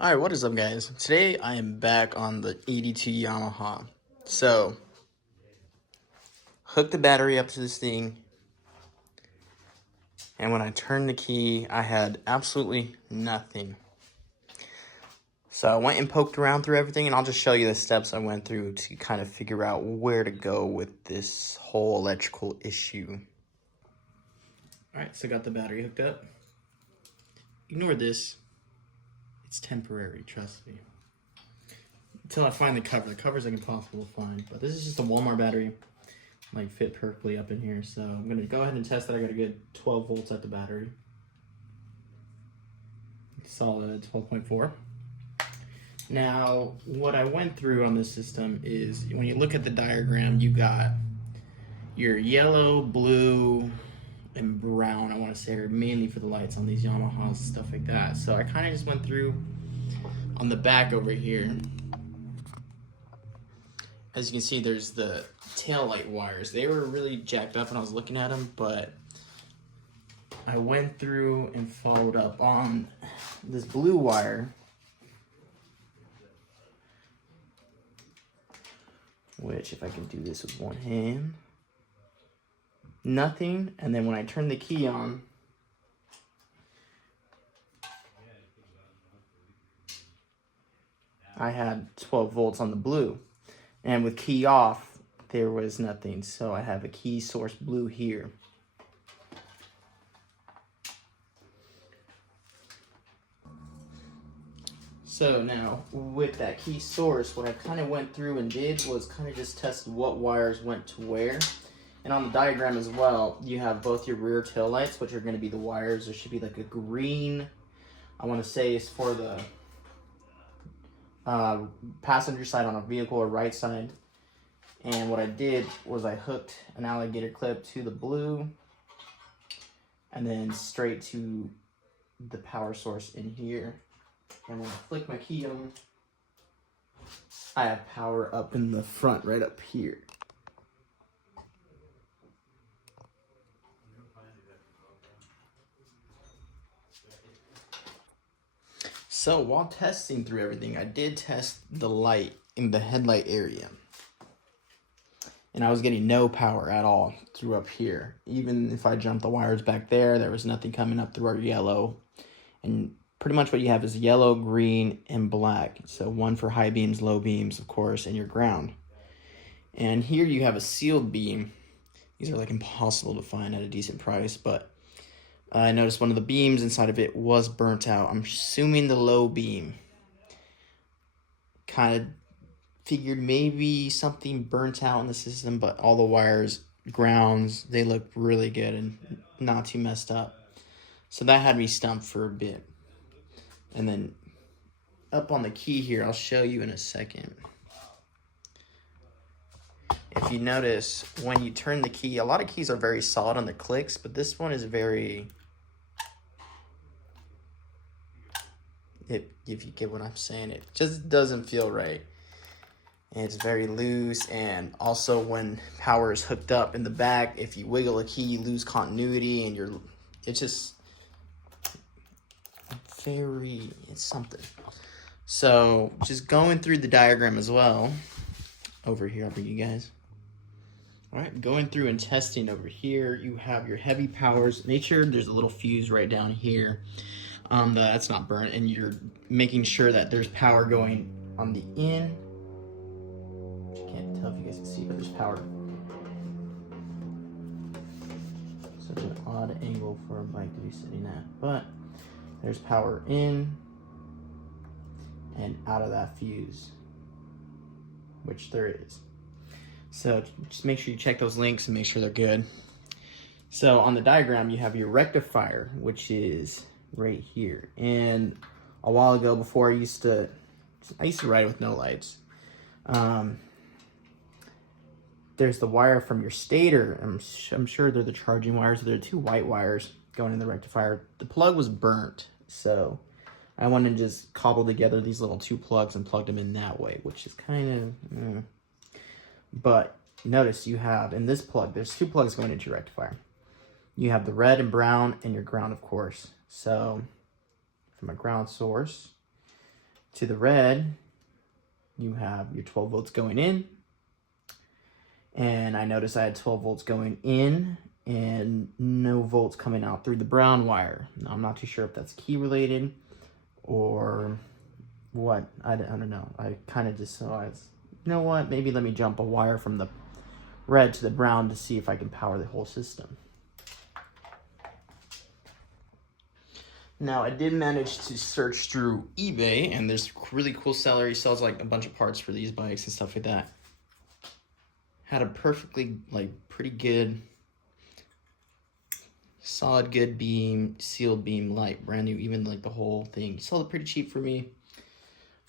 Alright, what is up guys? Today I am back on the 82 Yamaha. So, hook the battery up to this thing, and when I turned the key, I had absolutely nothing. So I went and poked around through everything, and I'll just show you the steps I went through to kind of figure out where to go with this whole electrical issue. Alright, so I got the battery hooked up. Ignore this. It's temporary, trust me. Until I find the cover. The cover's like impossible to find. But this is just a Walmart battery. Like fit perfectly up in here. So I'm gonna go ahead and test that. I got a good 12 volts at the battery. Solid 12.4. Now, what I went through on this system is when you look at the diagram, you got your yellow, blue, and brown, I want to say, are mainly for the lights on these Yamahas, stuff like that. So I kind of just went through on the back over here. As you can see, there's the tail light wires. They were really jacked up when I was looking at them, but I went through and followed up on this blue wire, which if I can do this with one hand, nothing. And then when I turn the key on, I had 12 volts on the blue. And with key off, there was nothing. So I have a key source blue here. So now, with that key source, what I kind of went through and did was kind of just test what wires went to where. And on the diagram as well, you have both your rear tail lights, which are going to be the wires. There should be like a green, I want to say is for the passenger side on a vehicle or right side. And what I did was I hooked an alligator clip to the blue and then straight to the power source in here. And when I flick my key on, I have power up in the front right up here. So while testing through everything, I did test the light in the headlight area. And I was getting no power at all through up here. Even if I jumped the wires back there, there was nothing coming up through our yellow. And pretty much what you have is yellow, green, and black. So one for high beams, low beams, of course, and your ground. And here you have a sealed beam. These are like impossible to find at a decent price, but I noticed one of the beams inside of it was burnt out. I'm assuming the low beam. Kind of figured maybe something burnt out in the system, but all the wires, grounds, they look really good and not too messed up. So that had me stumped for a bit. And then up on the key here, I'll show you in a second. If you notice, when you turn the key, a lot of keys are very solid on the clicks, but this one is very... If you get what I'm saying, it just doesn't feel right. And it's very loose, and also when power is hooked up in the back, if you wiggle a key, you lose continuity, and it's just it's something. So just going through the diagram as well, over here, I'll bring you guys. All right, going through and testing over here, you have your heavy powers. Make sure there's a little fuse right down here. That's not burnt, and you're making sure that there's power going on the in. I can't tell if you guys can see, but there's power. Such an odd angle for a bike to be sitting at, but there's power in and out of that fuse, which there is. So just make sure you check those links and make sure they're good. So on the diagram, you have your rectifier, which is right here. And a while ago, before I used to ride with no lights. There's the wire from your stator. I'm sure they're the charging wires. There are two white wires going in the rectifier. The plug was burnt, so I wanted to just cobble together these little two plugs and plug them in that way, which is kind of... But notice you have, in this plug, there's two plugs going into your rectifier. You have the red and brown and your ground, of course. So from a ground source, to the red, you have your 12 volts going in. And I noticed I had 12 volts going in and no volts coming out through the brown wire. Now, I'm not too sure if that's key related or what. I don't know. I kind of just saw it. You know what? Maybe let me jump a wire from the red to the brown to see if I can power the whole system. Now, I did manage to search through eBay, and there's a really cool seller. He sells like a bunch of parts for these bikes and stuff like that. Had a perfectly, like, pretty good, solid good beam, sealed beam light, brand new, even like the whole thing. He sold it pretty cheap for me,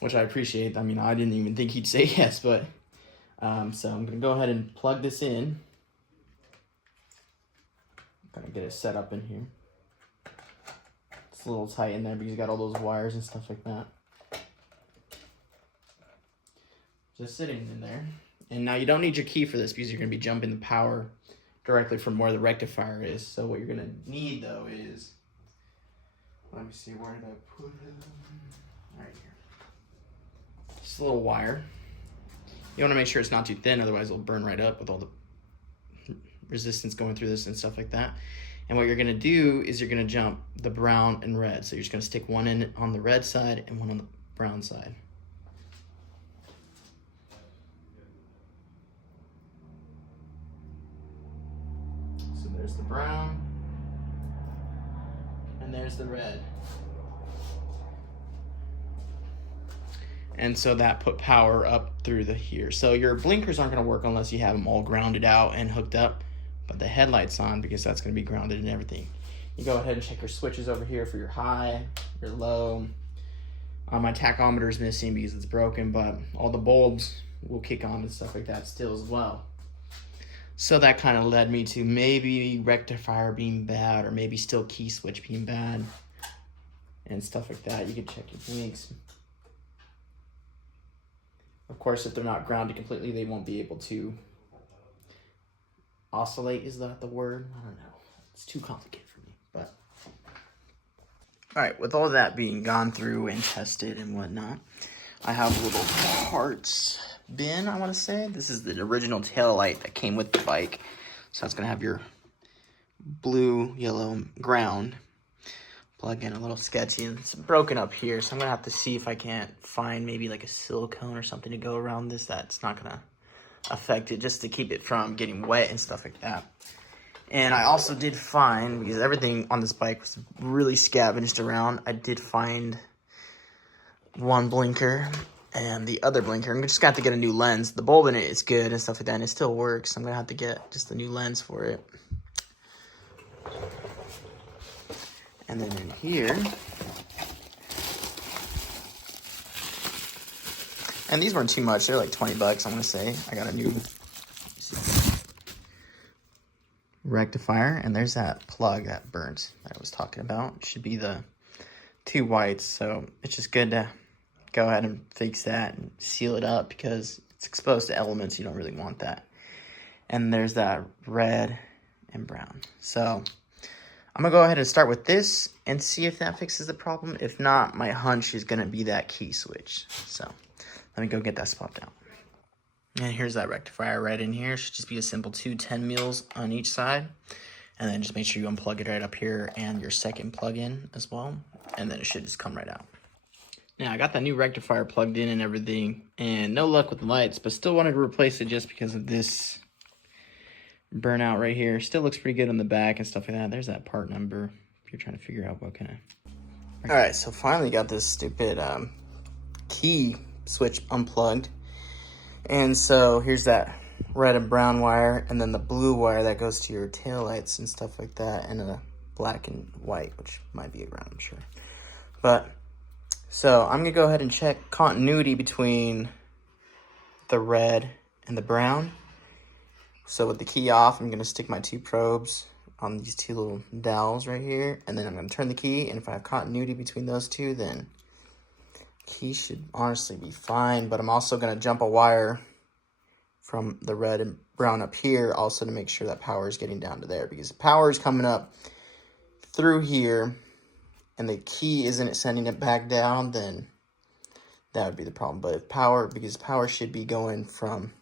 which I appreciate. I mean, I didn't even think he'd say yes, but so I'm gonna go ahead and plug this in. I'm gonna get it set up in here. It's a little tight in there because you got all those wires and stuff like that. Just sitting in there. And now you don't need your key for this because you're gonna be jumping the power directly from where the rectifier is. So what you're gonna need though is, let me see, where did I put it? Right here. Just a little wire. You wanna make sure it's not too thin, otherwise it'll burn right up with all the resistance going through this and stuff like that. And what you're gonna do is you're gonna jump the brown and red. So you're just gonna stick one in on the red side and one on the brown side. So there's the brown, and there's the red. And so that put power up through the here. So your blinkers aren't gonna work unless you have them all grounded out and hooked up. But the headlight's on because that's going to be grounded and everything. You go ahead and check your switches over here for your high, your low. My tachometer is missing because it's broken, but all the bulbs will kick on and stuff like that still as well. So that kind of led me to maybe rectifier being bad or maybe still key switch being bad and stuff like that. You can check your blinks. Of course, if they're not grounded completely, they won't be able to oscillate. Is that the word? I don't know. It's too complicated for me, but. All right, with all of that being gone through and tested and whatnot, I have a little parts bin, I want to say. This is the original tail light that came with the bike. So that's going to have your blue, yellow ground. Plug in a little sketchy. It's broken up here, so I'm going to have to see if I can't find maybe like a silicone or something to go around this that's not going to affect it, just to keep it from getting wet and stuff like that. And I also did find, because everything on this bike was really scavenged around, I did find one blinker and the other blinker. I'm just got to get a new lens. The bulb in it is good and stuff like that, and it still works. I'm gonna have to get just a new lens for it. And then in here, and these weren't too much. They're like 20 bucks, I'm gonna say. I got a new rectifier, and there's that plug that burnt that I was talking about. It should be the 2 whites, so it's just good to go ahead and fix that and seal it up because it's exposed to elements. You don't really want that. And there's that red and brown. So I'm gonna go ahead and start with this and see if that fixes the problem. If not, my hunch is gonna be that key switch. So let me go get that swapped out. And here's that rectifier right in here. It should just be a simple 2 10 mils on each side. And then just make sure you unplug it right up here and your second plug-in as well. And then it should just come right out. Now, I got that new rectifier plugged in and everything. And no luck with the lights, but still wanted to replace it just because of this burnout right here. Still looks pretty good on the back and stuff like that. There's that part number if you're trying to figure out what kind of... Alright, so finally got this stupid key switch unplugged. And so here's that red and brown wire, and then the blue wire that goes to your taillights and stuff like that, and a black and white, which might be a ground, I'm sure. But, so I'm gonna go ahead and check continuity between the red and the brown. So with the key off, I'm gonna stick my 2 probes on these 2 little dowels right here, and then I'm gonna turn the key, and if I have continuity between those 2, then key should honestly be fine. But I'm also gonna jump a wire from the red and brown up here also to make sure that power is getting down to there, because the power is coming up through here and the key isn't sending it back down, then that would be the problem. But if power, because power should be going from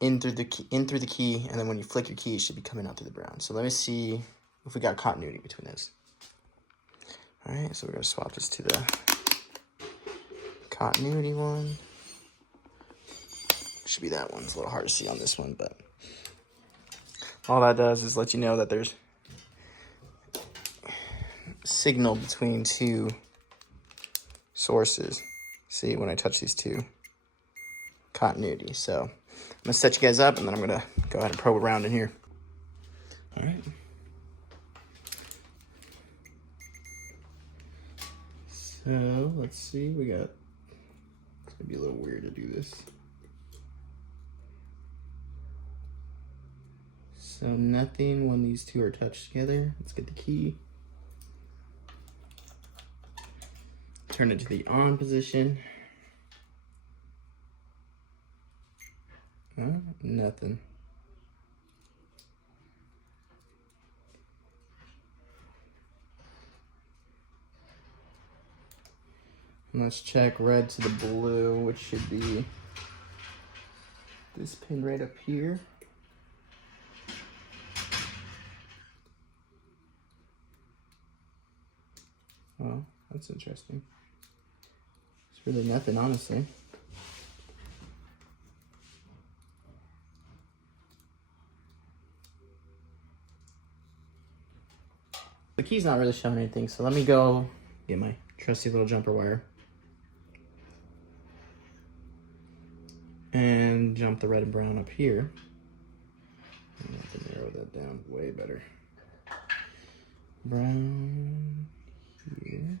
in through the key, and then when you flick your key, it should be coming out through the brown. So let me see if we got continuity between those. All right, so we're gonna swap this to the continuity one. Should be that one. It's a little hard to see on this one, but all that does is let you know that there's signal between two sources. See, when I touch these two, continuity. So I'm gonna set you guys up, and then I'm gonna go ahead and probe around in here. All right. So let's see, it's gonna be a little weird to do this. So nothing when these two are touched together. Let's get the key. Turn it to the on position. Nothing. And let's check red to the blue, which should be this pin right up here. Oh, that's interesting. It's really nothing, honestly. The key's not really showing anything, so let me go get my trusty little jumper wire and jump the red and brown up here. I have to narrow that down way better. Brown here.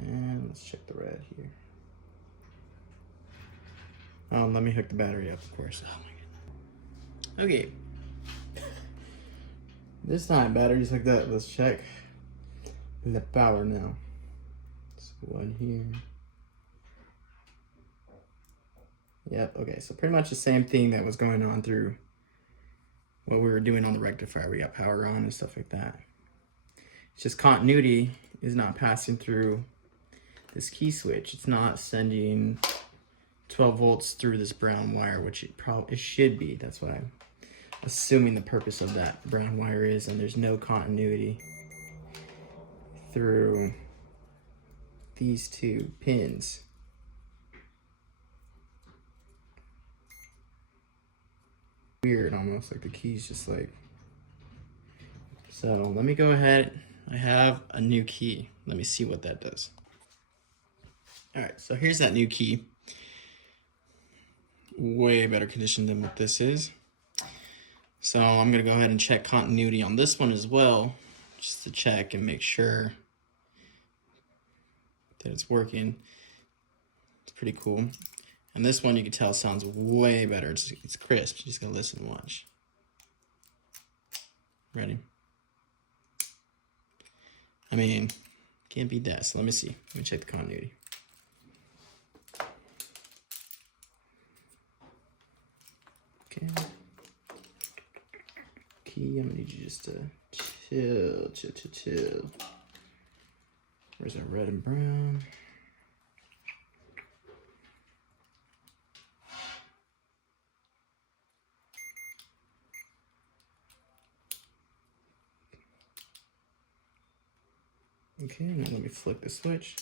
And let's check the red here. Let me hook the battery up, of course. Oh my god. Okay. This time battery's hooked up. Let's check the power now. So one here. Yep, okay, so pretty much the same thing that was going on through what we were doing on the rectifier. We got power on and stuff like that. It's just continuity is not passing through this key switch. It's not sending 12 volts through this brown wire, which it should be. That's what I'm assuming the purpose of that brown wire is, and there's no continuity through these two pins. Weird, almost like the key's just like. So let me go ahead. I have a new key. Let me see what that does. All right, so here's that new key. Way better condition than what this is. So I'm gonna go ahead and check continuity on this one as well, just to check and make sure that it's working. It's pretty cool. And this one you can tell sounds way better. It's crisp. Just gonna listen and watch. Ready? I mean, can't beat that. So let me see. Let me check the continuity. Okay. Key, I'm gonna need you just to chill. Where's our red and brown? Okay, and then let me flick the switch.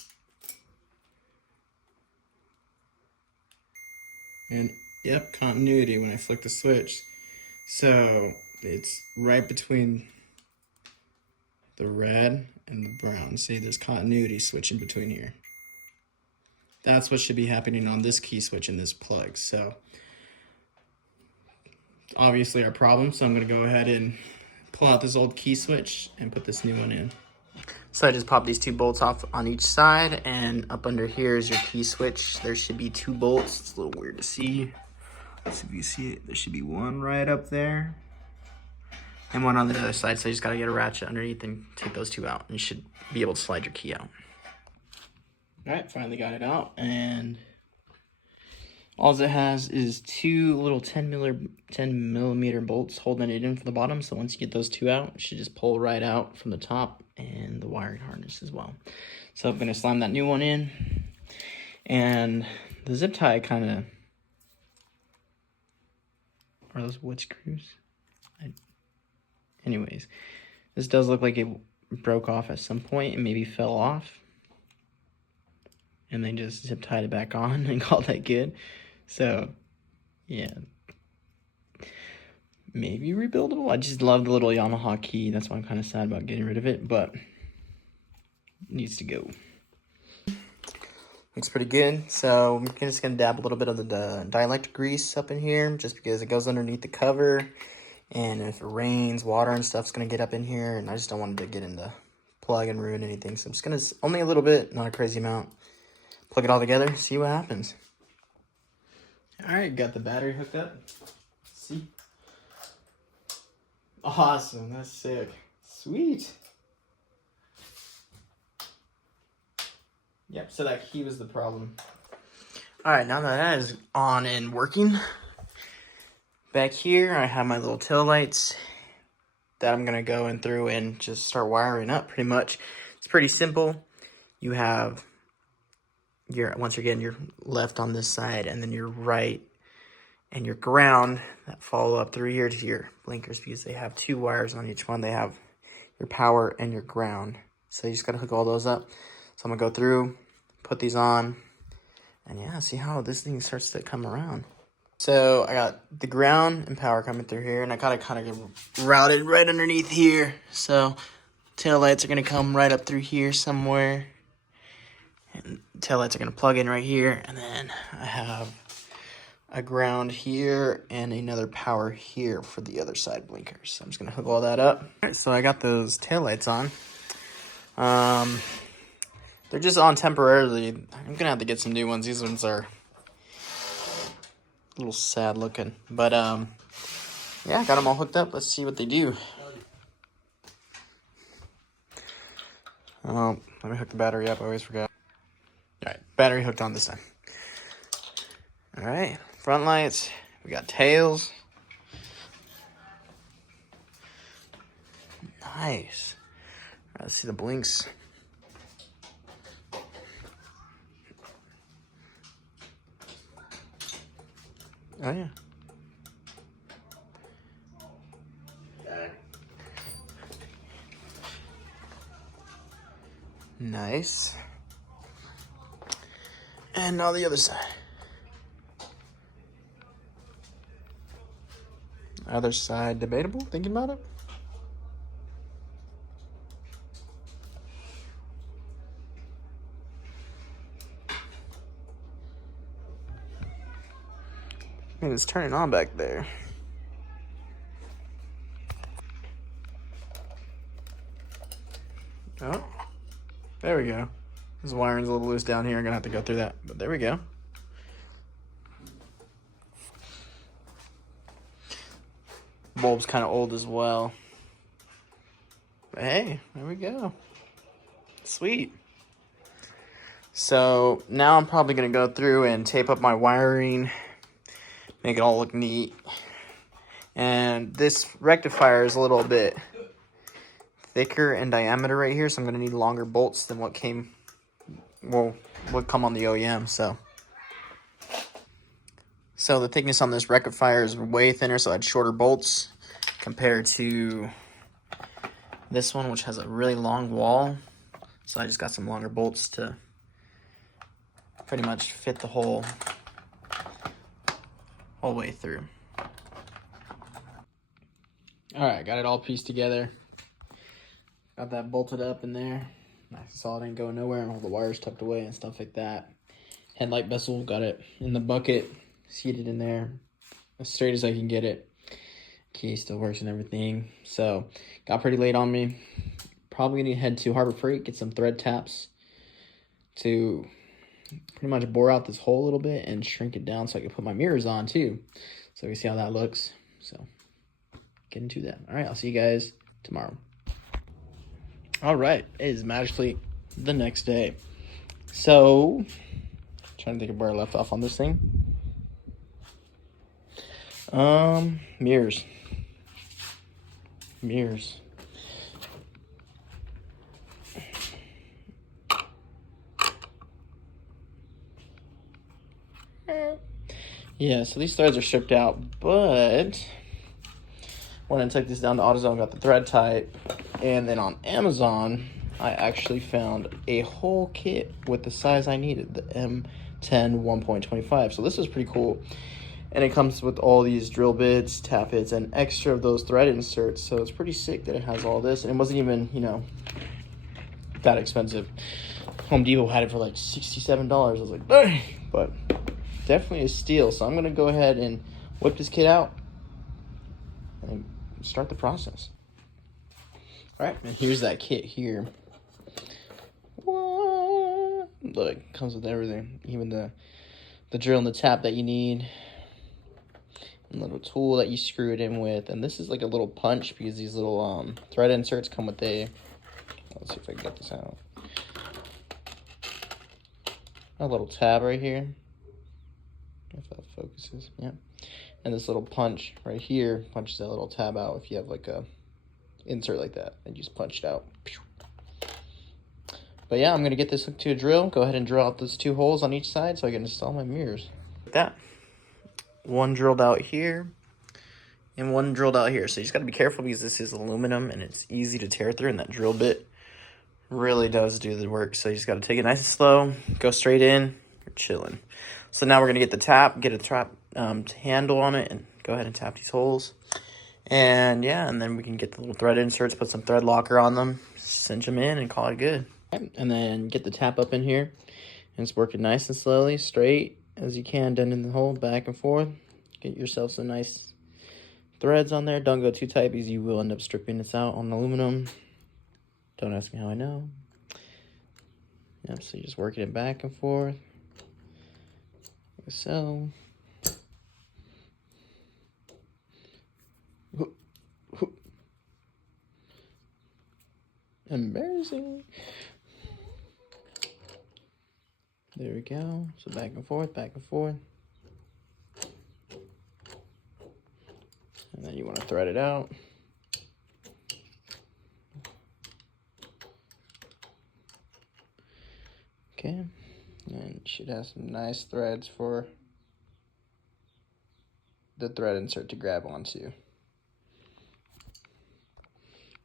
And yep, continuity when I flick the switch. So it's right between the red and the brown. See, there's continuity switching between here. That's what should be happening on this key switch in this plug. So obviously our problem. So I'm gonna go ahead and pull out this old key switch and put this new one in. So I just popped these two bolts off on each side, and up under here is your key switch. There should be two bolts. It's a little weird to see. Let's see if you see it. There should be one right up there and one on the other side. So you just gotta get a ratchet underneath and take those two out, and you should be able to slide your key out. All right, finally got it out, and All it has is two little 10 millimeter bolts holding it in from the bottom. So once you get those two out, it should just pull right out from the top and the wiring harness as well. So I'm gonna slime that new one in, and the zip tie kind of, are those wood screws? Anyways, this does look like it broke off at some point and maybe fell off, and they just zip tied it back on and called that good. So yeah, maybe rebuildable. I just love the little Yamaha key. That's why I'm kind of sad about getting rid of it, but it needs to go. Looks pretty good. So I'm just gonna dab a little bit of the dielectric grease up in here, just because it goes underneath the cover, and if it rains, water and stuff's gonna get up in here, and I just don't want it to get in the plug and ruin anything. So I'm just gonna, only a little bit, not a crazy amount, plug it all together, see what happens. All right, got the battery hooked up. See? Awesome, that's sick. Sweet. Yep, so that key was the problem. All right, now that is on and working, back here I have my little tail lights that I'm gonna go in through and just start wiring up pretty much. It's pretty simple. You have once again, your left on this side, and then your right and your ground that follow up through here to your blinkers, because they have two wires on each one. They have your power and your ground. So you just gotta hook all those up. So I'm gonna go through, put these on, and yeah, see how this thing starts to come around. So I got the ground and power coming through here, and I gotta kind of routed right underneath here. So tail lights are gonna come right up through here somewhere. And tail lights are gonna plug in right here, and then I have a ground here and another power here for the other side blinkers. So I'm just gonna hook all that up. All right, so I got those tail lights on. They're just on temporarily. I'm gonna have to get some new ones. These ones are a little sad looking, but yeah, got them all hooked up. Let's see what they do. Let me hook the battery up. I always forgot. All right, battery hooked on this time. All right, front lights. We got tails. Nice. All right, let's see the blinks. Oh yeah. Nice. And now the other side. Other side debatable, thinking about it. I mean, it's turning on back there. Oh, there we go. This wiring's a little loose down here. I'm gonna have to go through that, but there we go. Bulb's kind of old as well. But hey, there we go. Sweet. So now I'm probably gonna go through and tape up my wiring, make it all look neat. And this rectifier is a little bit thicker in diameter right here, so I'm gonna need longer bolts than what would come on the OEM. So the thickness on this rectifier is way thinner, so I had shorter bolts compared to this one, which has a really long wall. So I just got some longer bolts to pretty much fit the whole way through. All right, got it all pieced together. Got that bolted up in there. Nice and solid, ain't going nowhere, and all the wires tucked away and stuff like that. Headlight bezel, got it in the bucket, seated in there, as straight as I can get it. Key still works and everything. So, got pretty late on me. Probably gonna head to Harbor Freight, get some thread taps to pretty much bore out this hole a little bit and shrink it down so I can put my mirrors on too. So we see how that looks. So, get into that. All right, I'll see you guys tomorrow. All right, it is magically the next day. So, trying to think of where I left off on this thing. Mirrors. Mirrors. Yeah, so these threads are stripped out, but when I took this down to AutoZone, got the thread type, and then on Amazon, I actually found a whole kit with the size I needed, the M10 1.25. So this is pretty cool. And it comes with all these drill bits, tappets, and extra of those thread inserts. So it's pretty sick that it has all this. And it wasn't even, you know, that expensive. Home Depot had it for like $67. I was like, dang. But definitely a steal. So I'm going to go ahead and whip this kit out and start the process. All right, and here's that kit here. What? Look, it comes with everything. Even the drill and the tap that you need. A little tool that you screw it in with, and this is like a little punch because these little thread inserts come with a, let's see if I can get this out, a little tab right here, if that focuses. Yeah, and this little punch right here punches that little tab out if you have like a insert like that, and you just punch it out. But yeah, I'm gonna get this hooked to a drill, go ahead and drill out those 2 holes on each side so I can install my mirrors like that. One drilled out here and one drilled out here. So you just got to be careful because this is aluminum and it's easy to tear through, and that drill bit really does do the work. So you just got to take it nice and slow, go straight in, you're chilling. So now we're going to get the tap, get a trap handle on it, and go ahead and tap these holes. And yeah, and then we can get the little thread inserts, put some thread locker on them, cinch them in, and call it good. And then get the tap up in here, and it's working nice and slowly, straight as you can, down in the hole, back and forth. Get yourself some nice threads on there. Don't go too tight because you will end up stripping this out on aluminum. Don't ask me how I know. Yep, so you're just working it back and forth, like so. Embarrassing. There we go. So back and forth, back and forth. And then you want to thread it out. Okay. And you should have some nice threads for the thread insert to grab onto.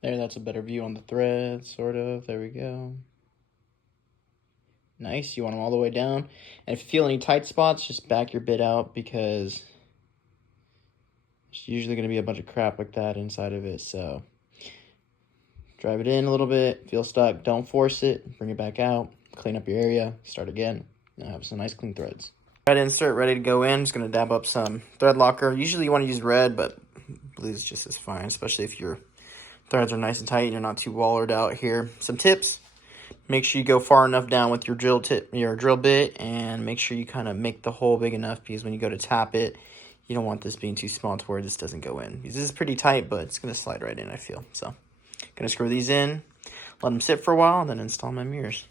There, that's a better view on the thread, sort of. There we go. Nice. You want them all the way down. And if you feel any tight spots, just back your bit out because there's usually going to be a bunch of crap like that inside of it. So drive it in a little bit. Feel stuck, don't force it. Bring it back out. Clean up your area. Start again. And have some nice clean threads. Thread insert ready to go in. Just going to dab up some thread locker. Usually you want to use red, but blue is just as fine, especially if your threads are nice and tight and you're not too wallered out here. Some tips. Make sure you go far enough down with your drill bit, and make sure you kind of make the hole big enough because when you go to tap it, you don't want this being too small to where this doesn't go in. Because this is pretty tight, but it's going to slide right in, I feel. So, going to screw these in, let them sit for a while, and then install my mirrors.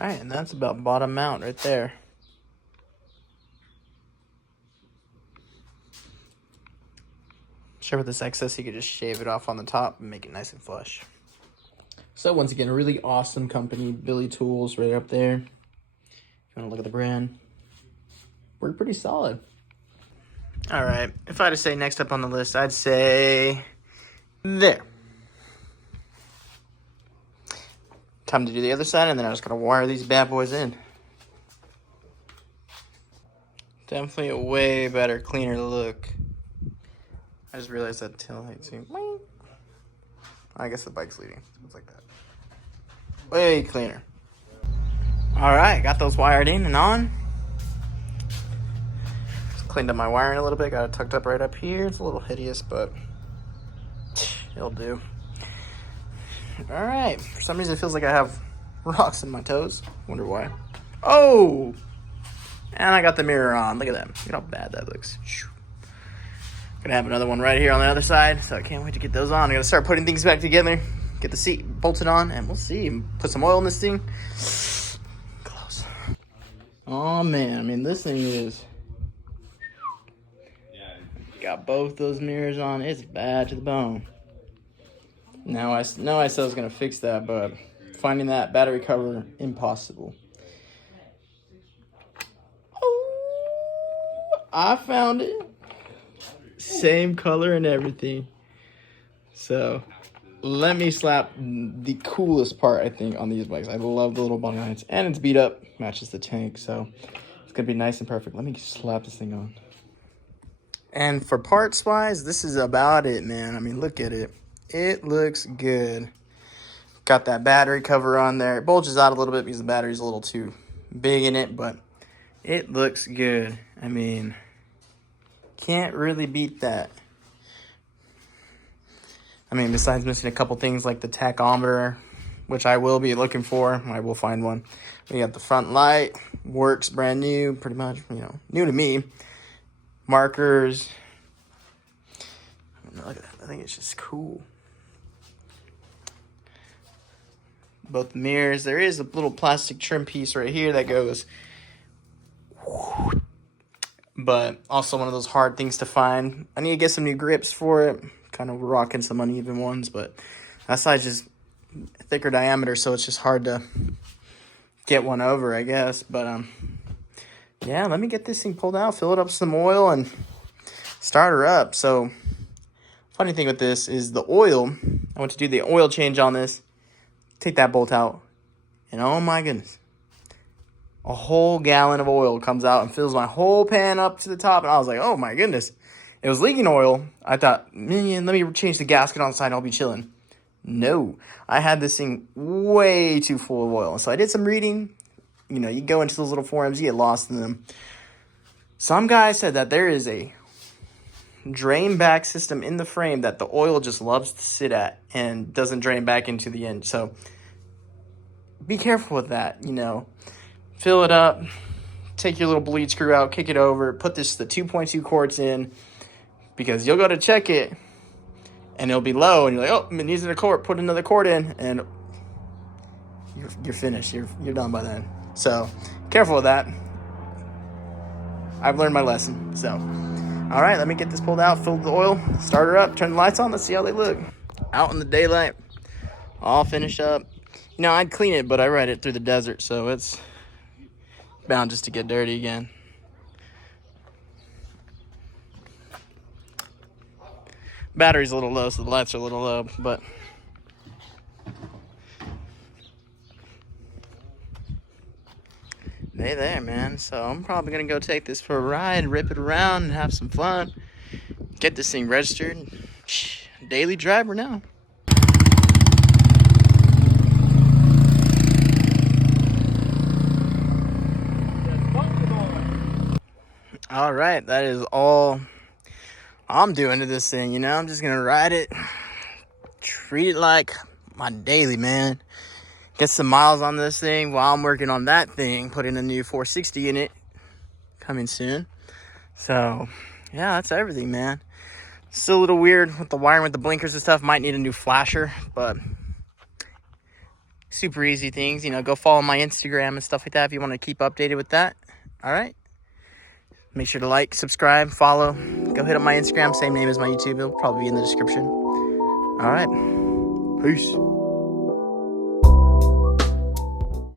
All right, and that's about bottom mount right there. Sure, with this excess, you could just shave it off on the top and make it nice and flush. So once again, a really awesome company, Billy Tools, right up there. If you want to look at the brand, we're pretty solid. All right, if I had to say next up on the list, I'd say there. Time to do the other side, and then I just gotta wire these bad boys in. Definitely a way better, cleaner look. I just realized that tail light too. I guess the bike's leading. It's like that. Way cleaner. All right, got those wired in and on. Cleaned up my wiring a little bit. Got it tucked up right up here. It's a little hideous, but it'll do. All right. For some reason, it feels like I have rocks in my toes. Wonder why. Oh! And I got the mirror on. Look at that. Look at how bad that looks. Gonna have another one right here on the other side, so I can't wait to get those on. I gotta start putting things back together. Get the seat bolted on, and we'll see. Put some oil in this thing. Close. Oh, man. I mean, this thing is... Got both those mirrors on. It's bad to the bone. Now I said I was gonna fix that, but finding that battery cover, impossible. Oh, I found it. Same color and everything. So let me slap the coolest part, I think, on these bikes. I love the little body lines, and it's beat up, matches the tank, so it's gonna be nice and perfect. Let me slap this thing on. And for parts wise, this is about it, man. I mean, look at it. It looks good. Got that battery cover on there. It bulges out a little bit because the battery's a little too big in it, but it looks good. I mean, can't really beat that. I mean, besides missing a couple things like the tachometer, which I will be looking for. I will find one. We got the front light. Works brand new, pretty much, you know, new to me. Markers. Look at that. I think it's just cool. Both the mirrors. There is a little plastic trim piece right here that goes. But also one of those hard things to find. I need to get some new grips for it. Kind of rocking some uneven ones, but that side's just thicker diameter, so it's just hard to get one over, I guess. But yeah, let me get this thing pulled out, fill it up with some oil, and start her up. So funny thing with this is the oil. I went to do the oil change on this. Take that bolt out, and oh my goodness, a whole gallon of oil comes out and fills my whole pan up to the top. And I was like, oh my goodness, it was leaking oil. I thought, man, let me change the gasket on the side, I'll be chilling. No, I had this thing way too full of oil. So I did some reading. You know, you go into those little forums, you get lost in them. Some guy said that there is a drain back system in the frame that the oil just loves to sit at and doesn't drain back into the end. So be careful with that, you know. Fill it up, take your little bleed screw out, kick it over, put the 2.2 quarts in, because you'll go to check it and it'll be low and you're like, oh, it needs a quart, put another quart in, and you're finished. You're done by then. So careful with that. I've learned my lesson. So all right, let me get this pulled out, fill the oil, start her up, turn the lights on, let's see how they look. Out in the daylight, all finished up. You know, I'd clean it, but I ride it through the desert, so it's bound just to get dirty again. Battery's a little low, so the lights are a little low, but they there, man. So I'm probably gonna go take this for a ride, rip it around, and have some fun. Get this thing registered. Daily driver now. All right, that is all I'm doing to this thing, you know. I'm just gonna ride it, treat it like my daily, man. Get some miles on this thing while I'm working on that thing, putting a new 460 in it, coming soon. So yeah, that's everything, man. Still a little weird with the wiring with the blinkers and stuff. Might need a new flasher, but super easy things, you know. Go follow my Instagram and stuff like that if you want to keep updated with that. All right, make sure to like, subscribe, follow. Go hit up my Instagram, same name as my YouTube. It'll probably be in the description. All right, peace.